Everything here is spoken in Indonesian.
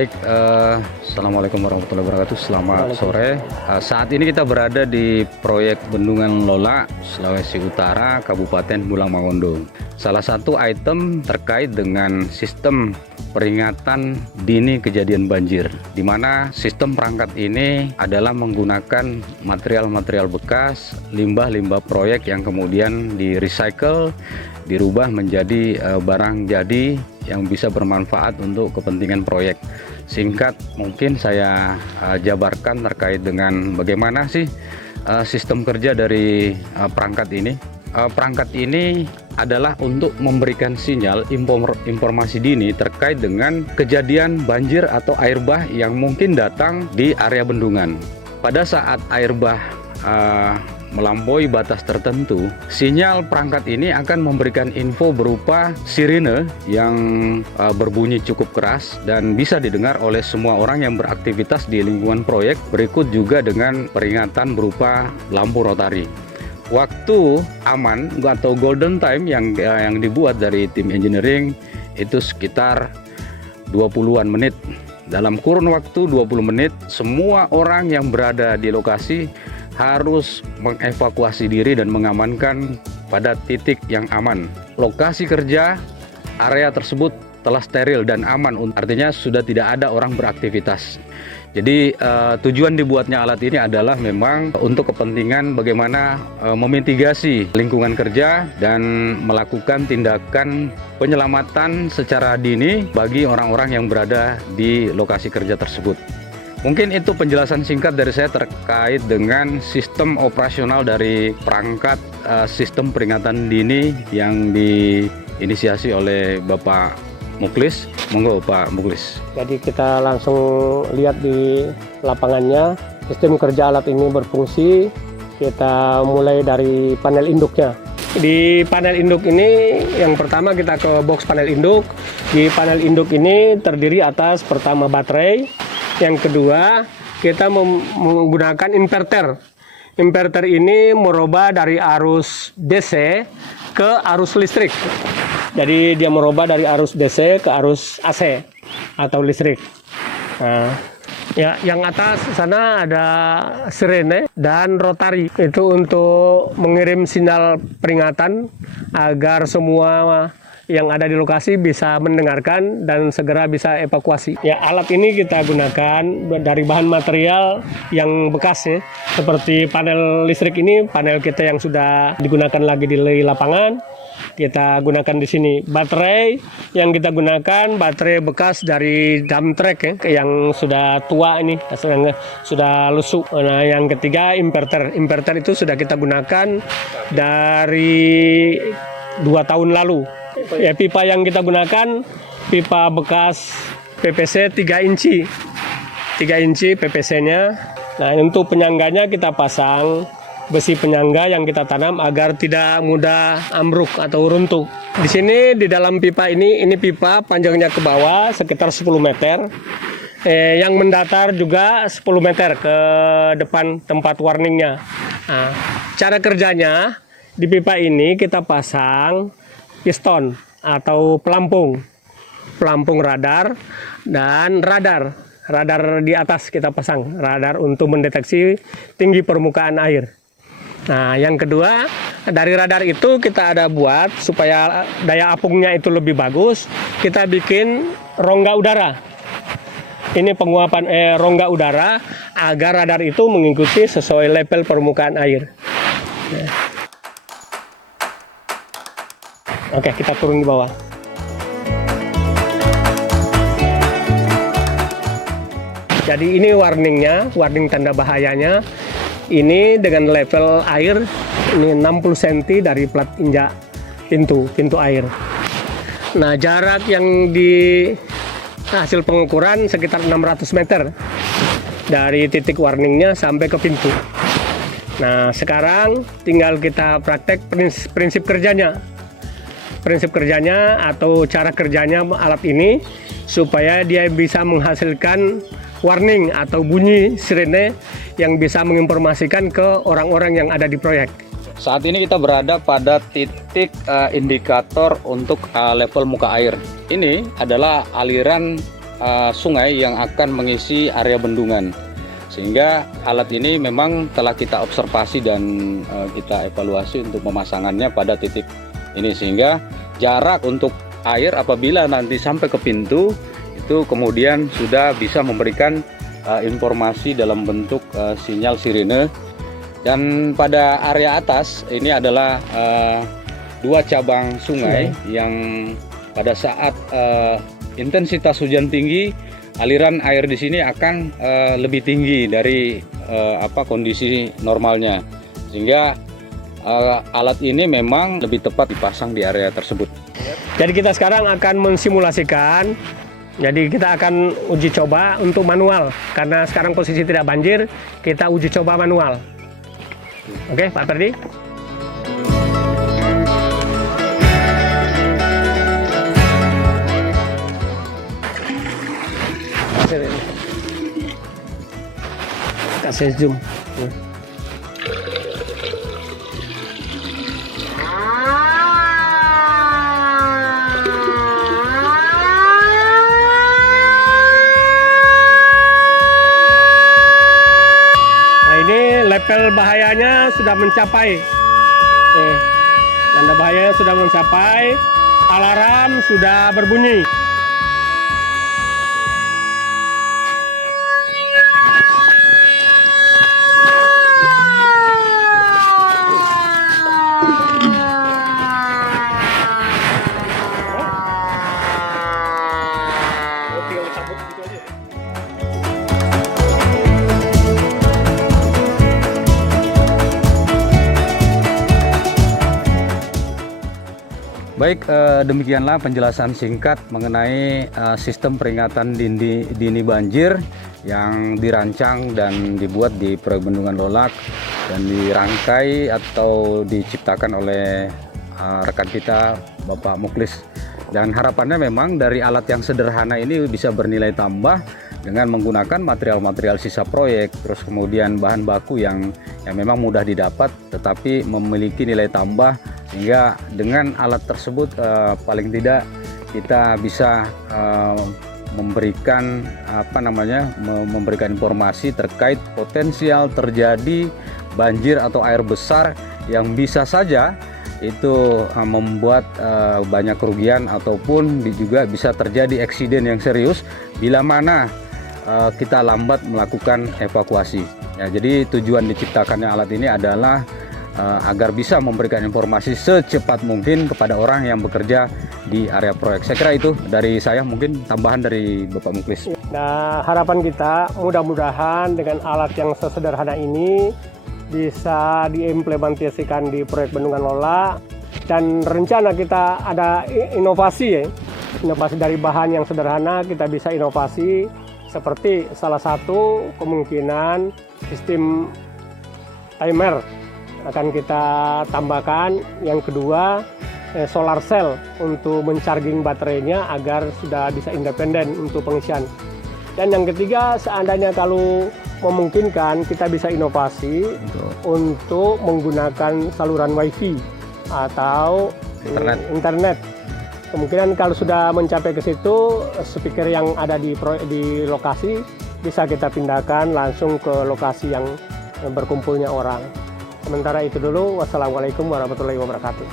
Baik, Assalamualaikum warahmatullahi wabarakatuh. Selamat sore. Saat ini kita berada di proyek Bendungan Lola, Sulawesi Utara, Kabupaten Bulang Mangondo. Salah satu item terkait dengan sistem peringatan dini kejadian banjir, di mana sistem perangkat ini adalah menggunakan material-material bekas, limbah-limbah proyek yang kemudian di-recycle, dirubah menjadi barang jadi yang bisa bermanfaat untuk kepentingan proyek. Singkat mungkin saya jabarkan terkait dengan bagaimana sih sistem kerja dari perangkat ini. Perangkat ini adalah untuk memberikan sinyal informasi dini terkait dengan kejadian banjir atau air bah yang mungkin datang di area bendungan. Pada saat air bah melampaui batas tertentu, sinyal perangkat ini akan memberikan info berupa sirine yang berbunyi cukup keras dan bisa didengar oleh semua orang yang beraktivitas di lingkungan proyek. Berikut juga dengan peringatan berupa lampu rotari. Waktu aman atau golden time yang dibuat dari tim engineering itu sekitar 20-an menit. Dalam kurun waktu 20 menit, semua orang yang berada di lokasi harus mengevakuasi diri dan mengamankan pada titik yang aman. Lokasi kerja area tersebut telah steril dan aman, artinya sudah tidak ada orang beraktivitas. Jadi tujuan dibuatnya alat ini adalah memang untuk kepentingan bagaimana memitigasi lingkungan kerja dan melakukan tindakan penyelamatan secara dini bagi orang-orang yang berada di lokasi kerja tersebut. Mungkin itu penjelasan singkat dari saya terkait dengan sistem operasional dari perangkat sistem peringatan dini yang diinisiasi oleh Bapak Muklis. Monggo Pak Muklis. Jadi kita langsung lihat di lapangannya sistem kerja alat ini berfungsi. Kita mulai dari panel induknya. Di panel induk ini yang pertama kita ke box panel induk. Di panel induk ini terdiri atas pertama baterai. Yang kedua, kita menggunakan inverter. Inverter ini merubah dari arus DC ke arus listrik. Jadi dia merubah dari arus DC ke arus AC atau listrik. Nah, ya, yang atas sana ada sirene dan rotari. Itu untuk mengirim sinyal peringatan agar semua yang ada di lokasi bisa mendengarkan dan segera bisa evakuasi. Ya, alat ini kita gunakan dari bahan material yang bekas ya. Seperti panel listrik ini, panel kita yang sudah digunakan lagi di lapangan, kita gunakan di sini. Baterai yang kita gunakan baterai bekas dari dump truck ya, yang sudah tua ini, sudah lusuh. Nah, yang ketiga inverter. Inverter itu sudah kita gunakan dari 2 tahun lalu. Ya, pipa yang kita gunakan pipa bekas PVC 3 inci. 3 inci PVC-nya. Nah, untuk penyangganya kita pasang besi penyangga yang kita tanam agar tidak mudah ambruk atau runtuh. Di sini di dalam pipa ini pipa panjangnya ke bawah sekitar 10 meter. Yang mendatar juga 10 meter ke depan tempat warningnya. Nah, cara kerjanya di pipa ini kita pasang piston atau pelampung radar dan radar di atas kita pasang radar untuk mendeteksi tinggi permukaan air. Nah, yang kedua dari radar itu kita ada buat supaya daya apungnya itu lebih bagus, kita bikin rongga udara. Ini penguapan rongga udara agar radar itu mengikuti sesuai level permukaan air. Nah. Oke, kita turun di bawah. Jadi ini warningnya, warning tanda bahayanya. Ini dengan level air ini 60 cm dari plat injak pintu air. Nah, jarak yang di hasil pengukuran sekitar 600 meter dari titik warningnya sampai ke pintu. Nah, sekarang tinggal kita praktek prinsip kerjanya. Prinsip kerjanya atau cara kerjanya alat ini supaya dia bisa menghasilkan warning atau bunyi sirene yang bisa menginformasikan ke orang-orang yang ada di proyek. Saat ini kita berada pada titik indikator untuk level muka air. Ini adalah aliran sungai yang akan mengisi area bendungan. Sehingga alat ini memang telah kita observasi dan kita evaluasi untuk pemasangannya pada titik ini, sehingga jarak untuk air apabila nanti sampai ke pintu itu kemudian sudah bisa memberikan informasi dalam bentuk sinyal sirine. Dan pada area atas ini adalah dua cabang sungai yang pada saat intensitas hujan tinggi, aliran air di sini akan lebih tinggi dari kondisi normalnya, sehingga alat ini memang lebih tepat dipasang di area tersebut. Jadi kita sekarang akan mensimulasikan. Jadi kita akan uji coba untuk manual, karena sekarang posisi tidak banjir, kita uji coba manual. Oke, Pak Ferdi. Kasih zoom. Nah, ini level bahayanya sudah mencapai. Tanda bahayanya sudah mencapai. Alarm sudah berbunyi. Baik, demikianlah penjelasan singkat mengenai sistem peringatan dini banjir yang dirancang dan dibuat di Proyek Bendungan Lolak dan dirangkai atau diciptakan oleh rekan kita Bapak Muklis. Dan harapannya memang dari alat yang sederhana ini bisa bernilai tambah dengan menggunakan material-material sisa proyek, terus kemudian bahan baku yang memang mudah didapat tetapi memiliki nilai tambah, sehingga dengan alat tersebut paling tidak kita bisa memberikan memberikan informasi terkait potensial terjadi banjir atau air besar yang bisa saja itu membuat banyak kerugian ataupun juga bisa terjadi eksiden yang serius bila mana kita lambat melakukan evakuasi. Ya, jadi tujuan diciptakannya alat ini adalah agar bisa memberikan informasi secepat mungkin kepada orang yang bekerja di area proyek. Saya kira itu dari saya, mungkin tambahan dari Bapak Muklis. Nah, harapan kita mudah-mudahan dengan alat yang sesederhana ini bisa diimplementasikan di proyek Bendungan Lolak, dan rencana kita ada inovasi inovasi dari bahan yang sederhana kita bisa inovasi, seperti salah satu kemungkinan sistem timer akan kita tambahkan, yang kedua solar cell untuk mencharging baterainya agar sudah bisa independen untuk pengisian, dan yang ketiga seandainya kalau memungkinkan kita bisa inovasi untuk menggunakan saluran wifi atau internet. Kemungkinan kalau sudah mencapai ke situ, speaker yang ada di lokasi bisa kita pindahkan langsung ke lokasi yang berkumpulnya orang. Sementara itu dulu, wassalamualaikum warahmatullahi wabarakatuh.